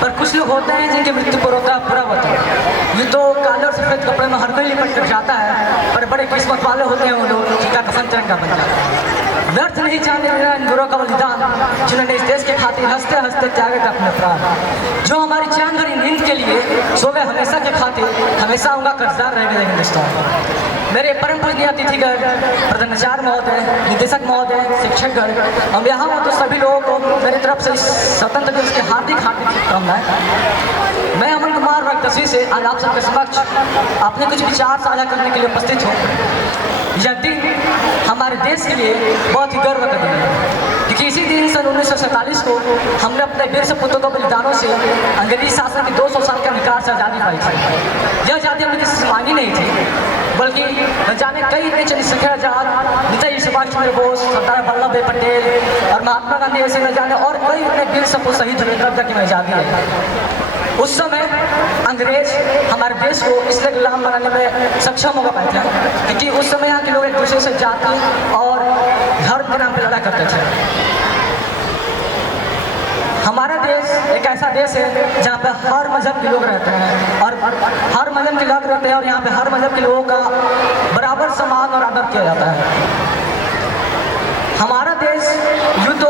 पर कुछ लोग होते हैं जिनकी मृत्यु पर होता है पूरा वतन। ये तो काले और सफ़ेद कपड़े में हर कोई लिपट कर जाता है, पर बड़े किस्मत वाले होते हैं वो लोग जिनका कफन तिरंगा बन जाता है। व्यर्थ नहीं जाने देना इन गुरों का बलिदान, जिन्होंने इस देश के खातिर हंसते हंसते त्यागे अपने प्राण। जो हमारी चैन भरी नींद के लिए सोवे हमेशा के खातिर हमेशा उनका कर्जदार रहेगा हिंदुस्तान। मेरे परम पूजनीय अतिथिगण, प्रधानाचार्य महोदय, निदेशक महोदय, शिक्षकगण, हम यहाँ हो तो सभी लोगों को मेरी तरफ से स्वतंत्र दिवस की हार्दिक शुभकामनाएं। मैं अमन कुमार वर्ग 10वीं से आज आप सबके समक्ष अपने कुछ विचार साझा करने के लिए उपस्थित हूँ। यह दिन हमारे देश के लिए बहुत ही गर्व का दिन है, क्योंकि इसी दिन सन 1947 को हमने अपने वीर सपूतों के बलिदानों से अंग्रेजी शासन की 200 साल के अधिकार से आज़ादी पाई थी। यह आज़ादी हमने किसी से मांगी नहीं थी, बल्कि न जाने कई इतने चंद्रशेखर आजाद, नेताजी सुभाष चंद्र बोस, सरदार वल्लभ भाई पटेल और महात्मा गांधी ऐसे न जाने और कई इतने वीर सपूत शहीद हुए तब जाके आज़ादी है। उस समय अंग्रेज हमारे देश को इसलिए गुलाम बनाने में सक्षम होगा पाए थे, क्योंकि उस समय यहाँ के लोग एक दूसरे से जाति और धर्म के नाम पर लड़ा करते थे। हमारा देश एक ऐसा देश है जहाँ पे हर मजहब के लोग रहते हैं और हर मजहब के लोग रहते हैं और यहाँ पे हर मजहब के लोगों का बराबर सम्मान और आदर किया जाता है। हमारा देश यूँ तो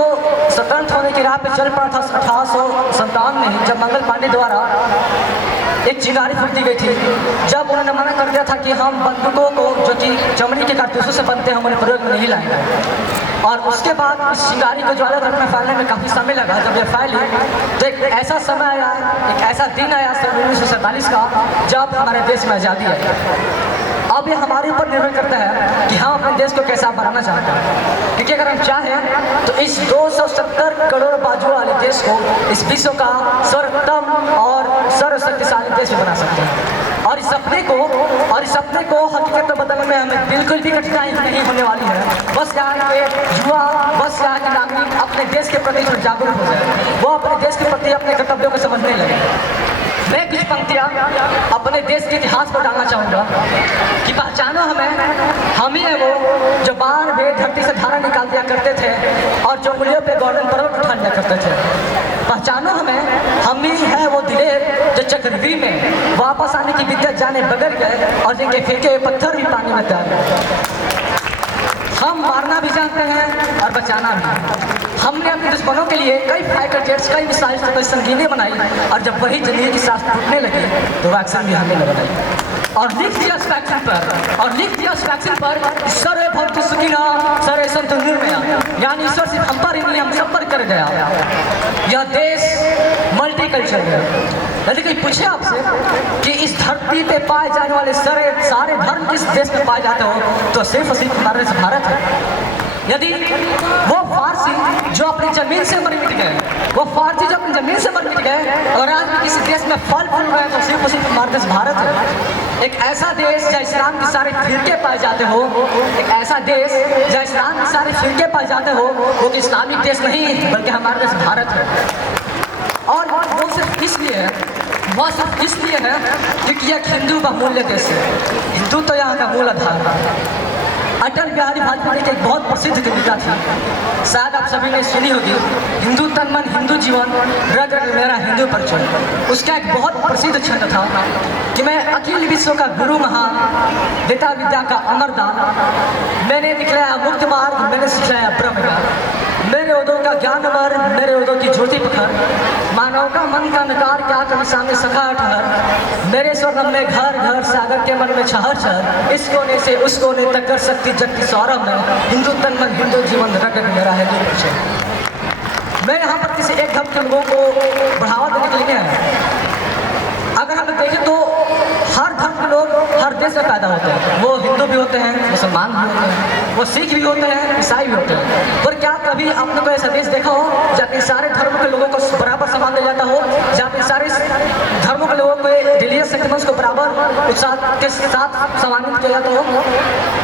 स्वतंत्र होने की राह पे चल पड़ा था 1857 में, जब मंगल पांडे द्वारा एक चिंगारी फूक दी गई थी, जब उन्होंने मना कर दिया था कि हम बंदूकों को जो कि चमड़ी के कारतूसों से बनते हैं हम उन्हें प्रयोग में नहीं लाएंगे। और उसके बाद इस चिंगारी को ज्वाला तक में फैलने में काफ़ी समय लगा। जब यह फैली तो एक ऐसा समय आया, एक ऐसा दिन आया सन 1947 का, जब हमारे देश में आज़ादी आई। अब ये हमारे ऊपर निर्भर करता है कि हम अपने देश को कैसा बनाना चाहते हैं, क्योंकि अगर हम चाहें तो इस 270 करोड़ बाजुओं वाले देश को इस विश्व का सर्वोत्तम और सर्वशक्तिशाली देश बना सकते हैं। और इस सपने को हकीकत में बदलने में हमें बिल्कुल भी कठिनाई नहीं होने वाली है। बस यहाँ के युवा, बस यहाँ के नागरिक अपने देश के प्रति थोड़ा जागरूक हो जाए, वो अपने देश के प्रति अपने कर्तव्यों को समझने लगे। मैं कुछ पंक्तियाँ अपने देश के इतिहास पर डालना चाहूँगा कि पहचानो हमें, हम ही है वो जो बाण भेद धरती से धारा निकाल दिया करते थे और जो उंगलियों पे गोल्डन पर्वत उठा लिया करते थे। पहचानो हमें, हम ही है वो दिलेर जो चक्रव्यूह में वापस आने की विद्या जाने बगैर गए और जिनके फेंके हुए पत्थर भी पानी में तैर गए। हम मारना भी जानते हैं और बचाना भी। हमने अपने दुश्मनों के लिए कई फाइटर जेट्स, कई मिसाइल्स, कई संगीनें बनाई और जब वही जमीन की सांस टूटने लगी तो वैक्सीन भी हमें लगाई और लिख दिया उस वैक्सीन पर सर्वे भवन्तु सुखिनः सर्वे सन्तु निर्भयाः, यानी ईश्वर सिर्फ हम पर ही नहीं हम सब पर कर गया। यह देश मल्टीकल्चर है। यदि कोई पूछे आपसे कि इस धरती पे पाए जाने वाले सारे धर्म किस देश में पाए जाते हो तो सिर्फ और सिर्फ हमारे देश भारत है। यदि वो फारसी जो अपनी जमीन से मर मिट गए, वो फारसी जो अपनी जमीन से मर मिट गए और आज भी किसी देश में फल फूल रहे हैं तो सिर्फ और सिर्फ हमारा देश भारत है। एक ऐसा देश जहाँ इस्लाम के सारे फिरके पाए जाते हो, एक ऐसा देश जहाँ इस्लाम के सारे फिरके पाए जाते हो, वो कि इस्लामिक देश नहीं बल्कि हमारा देश भारत है। और वो सिर्फ इसलिए है, वह सिर्फ इसलिए है क्योंकि यह हिंदू बहुमूल्य देश है। हिंदू तो यहाँ का मूल आधार है। अटल बिहारी वाजपेयी की एक बहुत प्रसिद्ध कविता थी, शायद आप सभी ने सुनी होगी, हिंदू तन मन हिंदू जीवन रग रग मेरा हिंदू परिचय। उसका एक बहुत प्रसिद्ध छंद था कि मैं अखिल विश्व का गुरु महान, देता विद्या का अमरदान, मैंने दिखलाया मुक्त मार्ग, मैंने सिखलाया ब्रह्म ज्ञान, मेरे उदों का ज्ञान अमर, मेरे उदों की ज्योति प्रखर, मानव का मन का नकार क्या कभी सामने सखा ठहर, मेरे स्वर्ग में घर घर सागर के मन में छहर छहर, इस कोने से उस कोने तक कर सकती जग की सौरभ में, हिंदू तन मन हिंदू जीवन रग रग मेरा है परिचय। मैं यहाँ पर किसी एक धर्म के लोगों को बढ़ावा देने के लिए है। अगर हम देखें तो हर धर्म के लोग हर देश में पैदा होते हैं, वो हिंदू भी होते हैं, मुसलमान भी होते हैं, वो सिख भी होते हैं, ईसाई भी होते हैं। पर क्या कभी आपने कोई ऐसा देश देखा हो जहाँ पे सारे धर्म के लोगों को बराबर सम्मान दिया जाता हो, जहाँ पे सारे धर्मों के लोगों को रिलीजियस सेंटिमेंट्स को बराबर उत्साह के साथ सम्मानित किया जाता हो?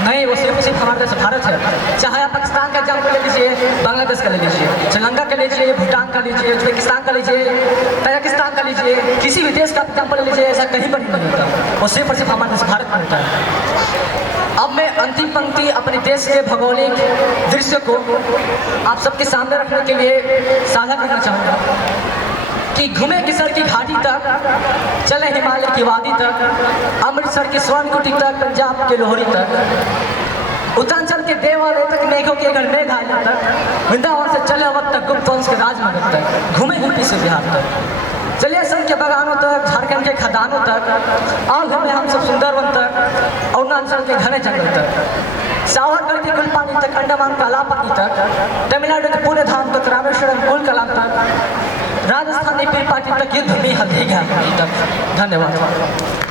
नहीं, वो सिर्फ हमारा देश भारत है। चाहे आप पाकिस्तान का एग्जाम्पल ले लीजिए, बांग्लादेश का ले लीजिए, श्रीलंका का लीजिए, भूटान का लीजिए, उज्बेकिस्तान का लीजिए, तजाकिस्तान का लीजिए, किसी भी देश का एग्जाम्पल लीजिए, ऐसा कहीं पर नहीं होता। वो सिर्फ और सिर्फ हमारे देश भारत में होता है। अब मैं अंतिम पंक्ति अपने देश के भौगोलिक दृश्य को आप सबके सामने रखने के लिए साझा करना चाहूँगा। कि घूमे किसर की घाटी तक, चले हिमालय की वादी तक, अमृतसर की स्वर्ण कुटी तक, पंजाब के लोहरी तक, उत्तरांचल के देवालय तक, मेघों के गढ़ मेघालय तक, वृंदावन से चले वक्त तक, गुप्त वंश के राजमहल तक, घूमे यूपी से बिहार तक, चलिए असम के बागानों तक, झारखंड के खदानों तक, और घूमे हम सब सुंदरवन तक, अरुणाचल के घने जंगल तक, सावरगढ़ के गुलपानी तक, अंडमान का लापकी तक, तमिलनाडु के पूरे धाम तक, रामेश्वरम कुल कलाम तक, राजस्थानी पीरपाटी तक, युद्ध में हल्दी तक। धन्यवाद।